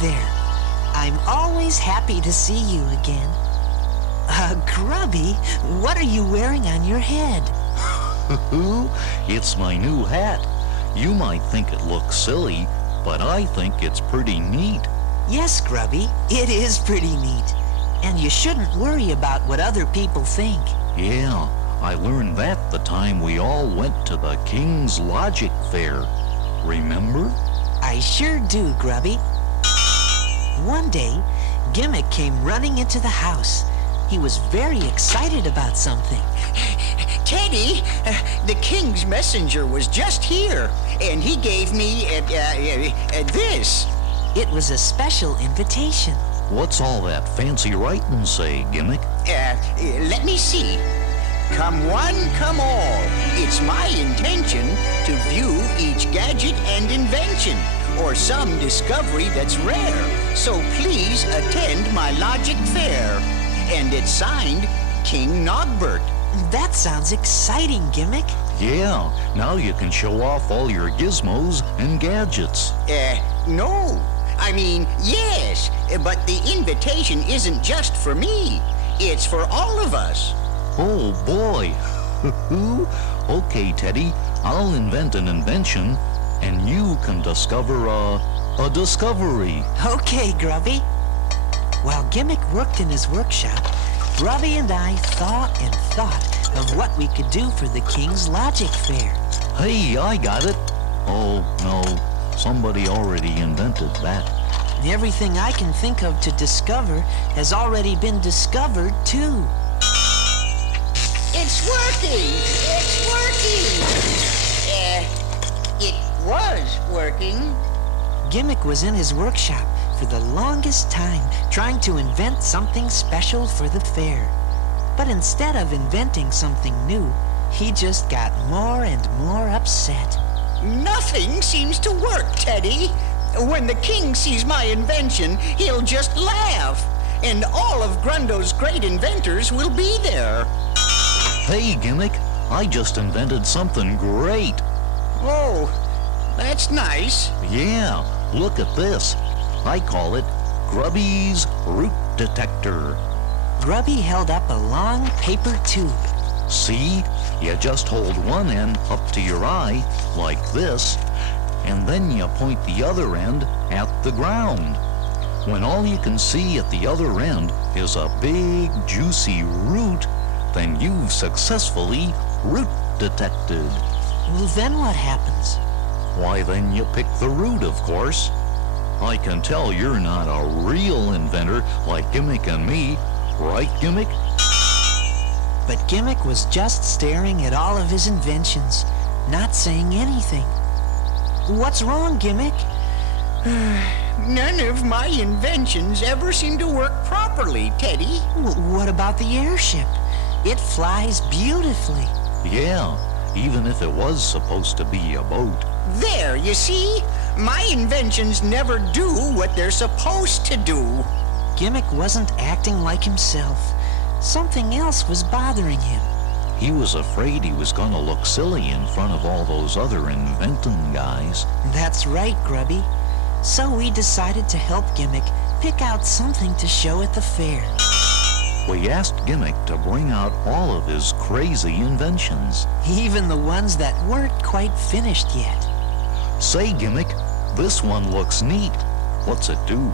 there. I'm always happy to see you again. Grubby, what are you wearing on your head? It's my new hat. You might think it looks silly, but I think it's pretty neat. Yes, Grubby, it is pretty neat. And you shouldn't worry about what other people think. Yeah, I learned that the time we all went to the King's Logic Fair. Remember? I sure do, Grubby. One day, Gimmick came running into the house. He was very excited about something. Teddy, the king's messenger was just here, and he gave me this. It was a special invitation. What's all that fancy writing say, Gimmick? Let me see. Come one, come all. It's my intention to view each gadget and invention, or some discovery that's rare. So please attend my logic fair. And it's signed King Nogbert. That sounds exciting, Gimmick. Yeah, now you can show off all your gizmos and gadgets. No. I mean, yes, but the invitation isn't just for me. It's for all of us. Oh, boy. Okay, Teddy, I'll invent an invention, and you can discover a discovery. Okay, Grubby. While Gimmick worked in his workshop, Grubby and I thought and thought of what we could do for the King's Logic Fair. Hey, I got it. Oh, no, somebody already invented that. Everything I can think of to discover has already been discovered, too. It's working! It's working! It was working. Gimmick was in his workshop for the longest time trying to invent something special for the fair. But instead of inventing something new, he just got more and more upset. Nothing seems to work, Teddy. When the king sees my invention, he'll just laugh. And all of Grundo's great inventors will be there. Hey, Gimmick, I just invented something great. Oh, that's nice. Yeah, look at this. I call it Grubby's Root Detector. Grubby held up a long paper tube. See? You just hold one end up to your eye, like this, and then you point the other end at the ground. When all you can see at the other end is a big, juicy root, then you've successfully root detected. Well, then what happens? Why, then you pick the root, of course. I can tell you're not a real inventor like Gimmick and me, right, Gimmick? But Gimmick was just staring at all of his inventions, not saying anything. What's wrong, Gimmick? None of my inventions ever seem to work properly, Teddy. What about the airship? It flies beautifully. Yeah, even if it was supposed to be a boat. There, you see? My inventions never do what they're supposed to do. Gimmick wasn't acting like himself. Something else was bothering him. He was afraid he was gonna look silly in front of all those other inventing guys. That's right, Grubby. So we decided to help Gimmick pick out something to show at the fair. We asked Gimmick to bring out all of his crazy inventions. Even the ones that weren't quite finished yet. Say, Gimmick, this one looks neat. What's it do?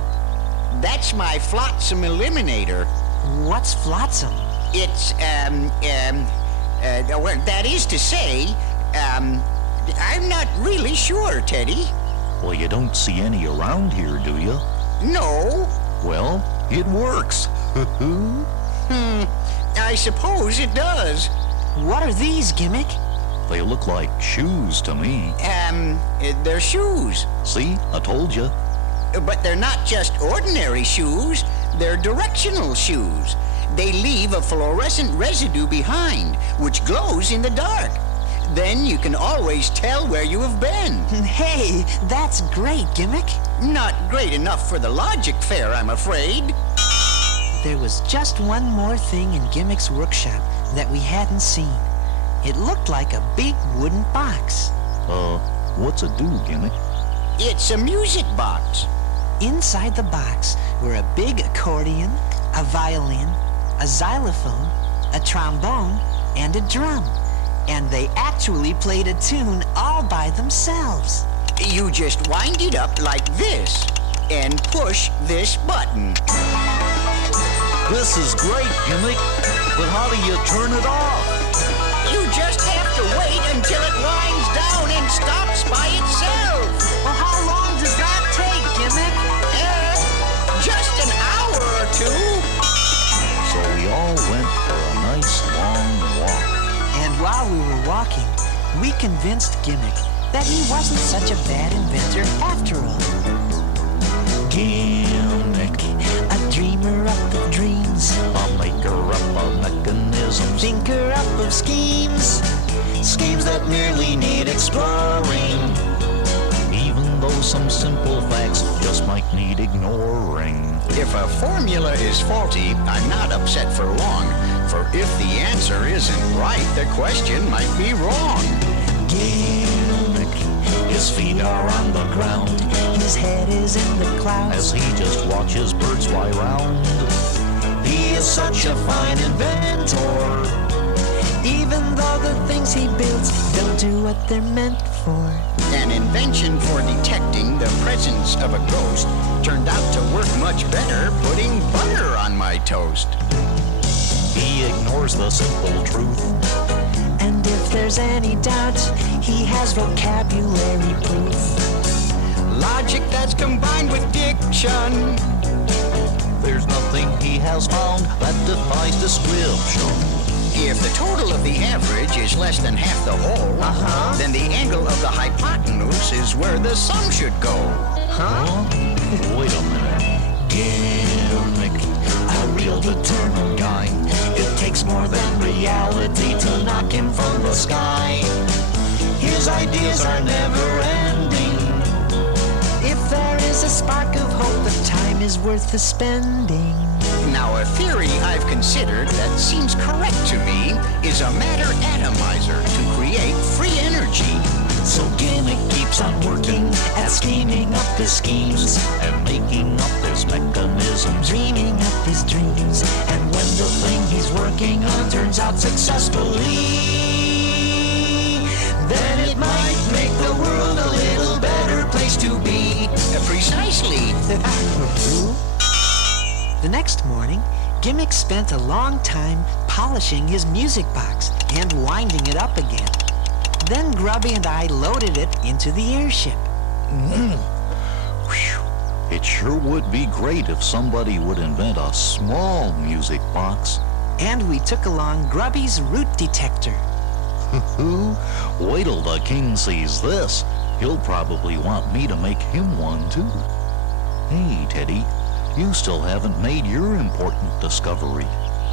That's my flotsam eliminator. What's flotsam? It's, well, that is to say, I'm not really sure, Teddy. Well, you don't see any around here, do you? No. Well, it works. I suppose it does. What are these, Gimmick? They look like shoes to me. They're shoes. See, I told you. But they're not just ordinary shoes. They're directional shoes. They leave a fluorescent residue behind, which glows in the dark. Then you can always tell where you have been. Hey, that's great, Gimmick. Not great enough for the logic fair, I'm afraid. There was just one more thing in Gimmick's workshop that we hadn't seen. It looked like a big wooden box. What's it do, Gimmick? It's a music box. Inside the box were a big accordion, a violin, a xylophone, a trombone, and a drum. And they actually played a tune all by themselves. You just wind it up like this and push this button. This is great, Gimmick, but how do you turn it off? You just have to wait until it winds down and stops by itself. Well, how long does that take, Gimmick? Just an hour or two. So we all went for a nice long walk. And while we were walking, we convinced Gimmick that he wasn't such a bad inventor after all. Gimmick, a dreamer up of dreams, a maker up of mechanisms, thinker up of schemes, schemes that merely need exploring, even though some simple facts just might need ignoring. If a formula is faulty, I'm not upset for long, for if the answer isn't right, the question might be wrong. Gimmick, his feet are on the ground, his head is in the clouds, as he just watches birds fly round. He is such a fine inventor, even though the things he builds don't do what they're meant for. An invention for detecting the presence of a ghost turned out to work much better putting butter on my toast. he ignores the simple truth, and if there's any doubt, he has vocabulary proof. Logic that's combined with diction. there's nothing he has found that defies description. If the total of the average is less than half the whole, then the angle of the hypotenuse is where the sum should go. Huh? Wait a minute. Gimmick, A real determined guy. It takes more than reality to knock him from the sky. His ideas are never ending. If there is a spark of hope, the time is worth the spending. Now, a theory I've considered that seems correct to me is a matter atomizer to create free energy. So Gimmick keeps on working at scheming up his schemes, And making up his mechanisms. dreaming up his dreams. And when the thing he's working on turns out successfully, then it might make the world a little better place to be. Precisely. The next morning, Gimmick spent a long time polishing his music box and winding it up again. Then Grubby and I loaded it into the airship. It sure would be great if somebody would invent a small music box. And we took along Grubby's root detector. Wait till the king sees this. He'll probably want me to make him one too. Hey, Teddy, you still haven't made your important discovery.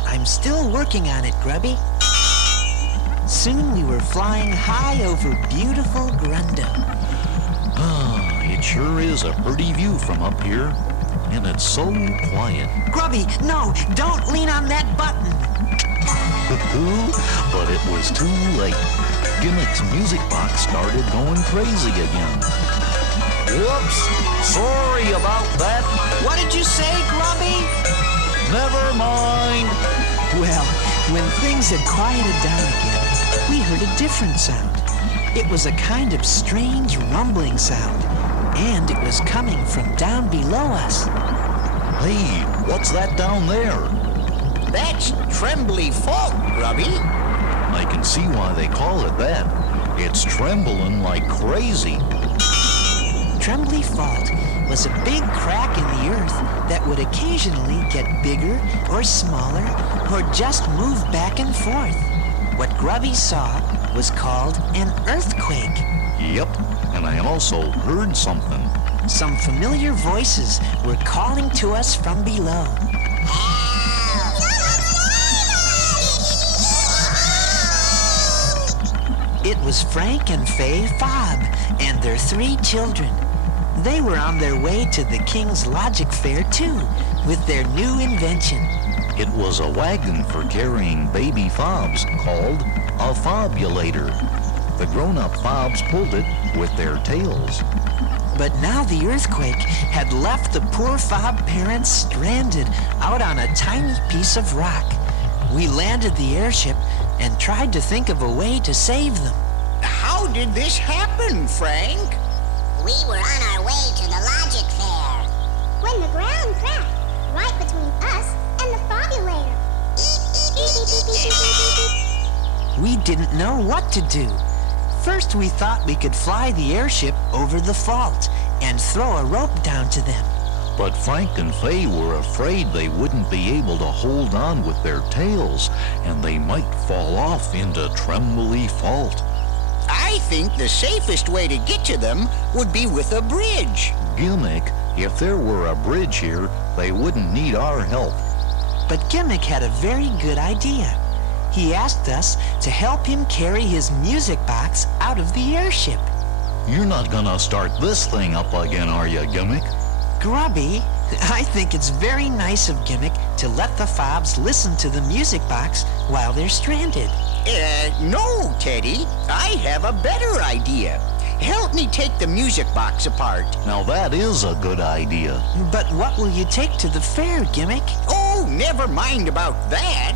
I'm still working on it, Grubby. Soon we were flying high over beautiful Grundo. It sure is a pretty view from up here, and it's so quiet. Grubby, no, don't lean on that button. But it was too late. Gimmick's music box started going crazy again. Whoops! Sorry about that. What did you say, Grubby? Never mind. Well, when things had quieted down again, we heard a different sound. It was a kind of strange rumbling sound, and it was coming from down below us. Hey, what's that down there? That's Trembly Fault, Grubby. I can see why they call it that. It's trembling like crazy. Trembly Fault was a big crack in the earth that would occasionally get bigger or smaller or just move back and forth. What Grubby saw was called an earthquake. Yep, and I also heard something. Some familiar voices were calling to us from below. It was Frank and Fay Fob and their 3 children. They were on their way to the King's Logic Fair too, with their new invention. It was a wagon for carrying baby fobs called a fobulator. The grown-up fobs pulled it with their tails. But now the earthquake had left the poor fob parents stranded out on a tiny piece of rock. We landed the airship and tried to think of a way to save them. How did this happen, Frank? We were on our way to the logic fair when the ground cracked right between us and the fobulator. We didn't know what to do. First, we thought we could fly the airship over the fault and throw a rope down to them. But Frank and Fay were afraid they wouldn't be able to hold on with their tails, and they might fall off into Trembly Fault. I think the safest way to get to them would be with a bridge. Gimmick, if there were a bridge here, they wouldn't need our help. But Gimmick had a very good idea. He asked us to help him carry his music box out of the airship. You're not gonna start this thing up again, are you, Gimmick? Grubby, I think it's very nice of Gimmick to let the fobs listen to the music box while they're stranded. No, Teddy. I have a better idea. Help me take the music box apart. Now that is a good idea. But what will you take to the fair, Gimmick? Oh, never mind about that.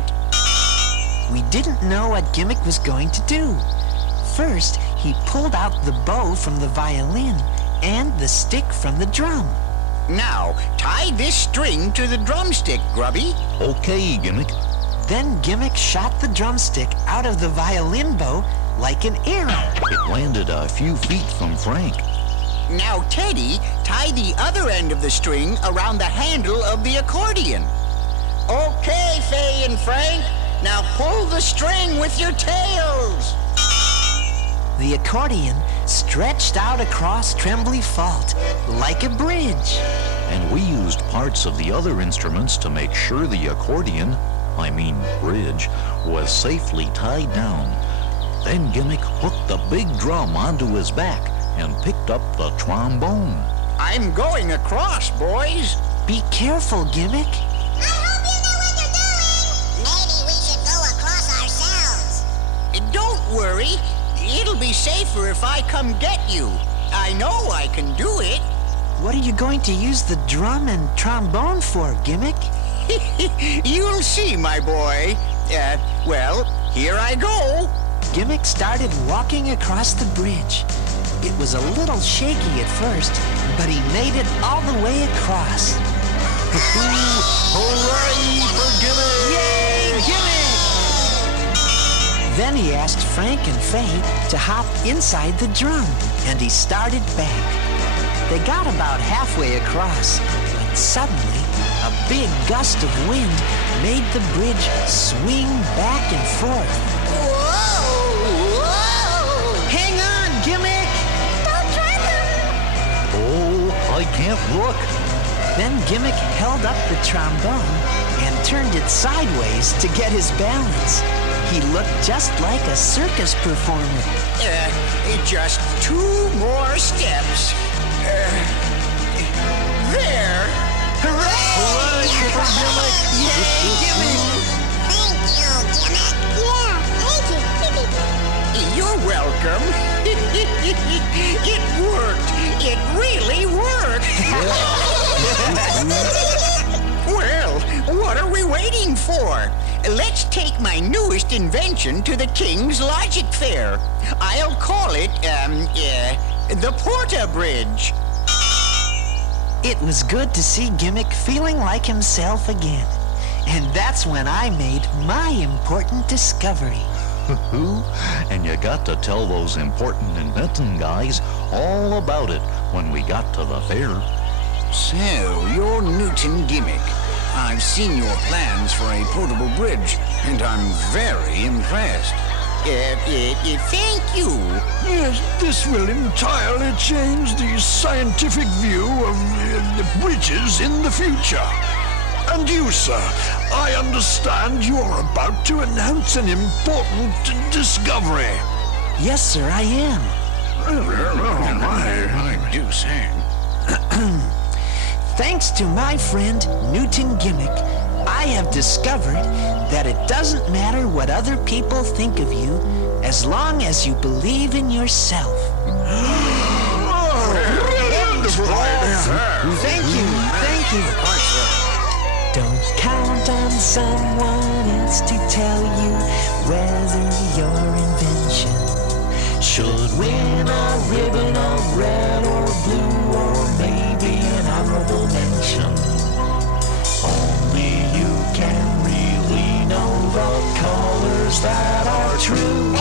We didn't know what Gimmick was going to do. First, he pulled out the bow from the violin and the stick from the drum. Now, tie this string to the drumstick, Grubby. Okay, Gimmick. Then Gimmick shot the drumstick out of the violin bow like an arrow. It landed a few feet from Frank. Now, Teddy, tie the other end of the string around the handle of the accordion. Okay, Fay and Frank. Now pull the string with your tails. The accordion stretched out across Trembly Fault like a bridge. And we used parts of the other instruments to make sure the accordion, bridge, was safely tied down. Then Gimmick hooked the big drum onto his back and picked up the trombone. I'm going across, boys. Be careful, Gimmick. I hope you know what you're doing. Maybe we should go across ourselves. Don't worry. It'll be safer if I come get you. I know I can do it. What are you going to use the drum and trombone for, Gimmick? You'll see, my boy. Well, here I go. Gimmick started walking across the bridge. It was a little shaky at first, but he made it all the way across. Hooray for Gimmick! Yay, Gimmick! Then he asked Frank and Fay to hop inside the drum, and he started back. They got about halfway across when suddenly a big gust of wind made the bridge swing back and forth. Whoa! Hang on, Gimmick! Don't trip him. Oh, I can't look. Then Gimmick held up the trombone and turned it sideways to get his balance. He looked just like a circus performer. Just 2 more steps. There. Hooray for Gimmick! Yay, Gimmick! Thank you, Gimmick. Yeah, thank you. You're welcome. It worked. It really worked. Well, what are we waiting for? Let's take my newest invention to the King's Logic Fair. I'll call it, the Porta Bridge. It was good to see Gimmick feeling like himself again. And that's when I made my important discovery. And you got to tell those important inventing guys all about it when we got to the fair. So, you're Newton Gimmick. I've seen your plans for a portable bridge, and I'm very impressed. Thank you. Yes, this will entirely change the scientific view of the bridges in the future. And you, sir, I understand you're about to announce an important discovery. Yes, sir, I am. I do say. Thanks to my friend Newton Gimmick, I have discovered that it doesn't matter what other people think of you as long as you believe in yourself. Thank you. Don't count on someone else to tell you whether your invention should win a ribbon of red or blue or maybe an honorable mention. Only you can really know the colors that are true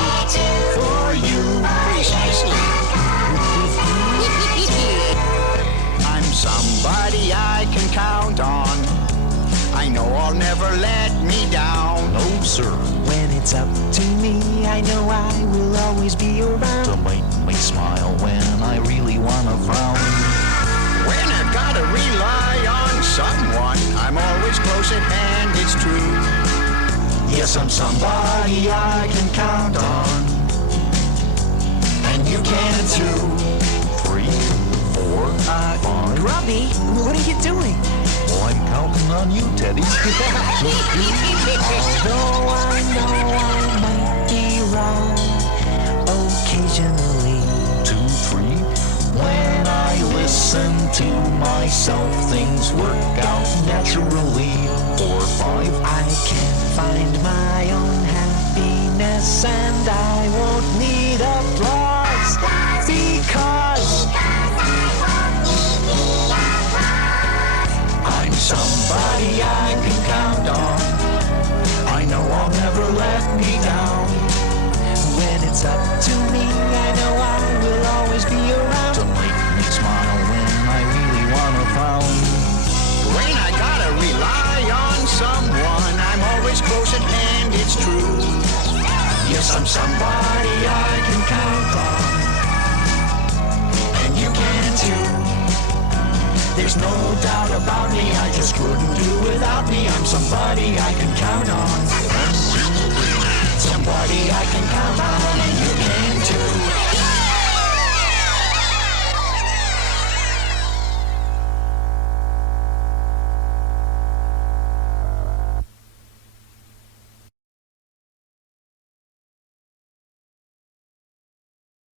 for you. Precisely. I'm somebody I can count on. I know I'll never let me down. No, sir. When it's up to me, I know I will always be around To make me smile when I really wanna frown. When I've got to rely on someone, I'm always close at hand, it's true. Yes, I'm somebody I can count on, and you can too. 3, 4, 5. Grubby, what are you doing? Well, I'm counting on you, Teddy. Although I know I might be wrong occasionally. 2, 3. When I listen to myself, things work out naturally. 4, 5. I can find my own happiness, and I won't need applause because I'm somebody I can count on. I know I'll never let me down. When it's up to me, I know I will always be around To make me smile when I really wanna frown. When I gotta rely on someone, I'm always close at hand, it's true. Yes, I'm somebody I can count on, and you can too. There's no doubt about me, I just couldn't do without me. I'm somebody I can count on. Somebody I can count on, and you can too.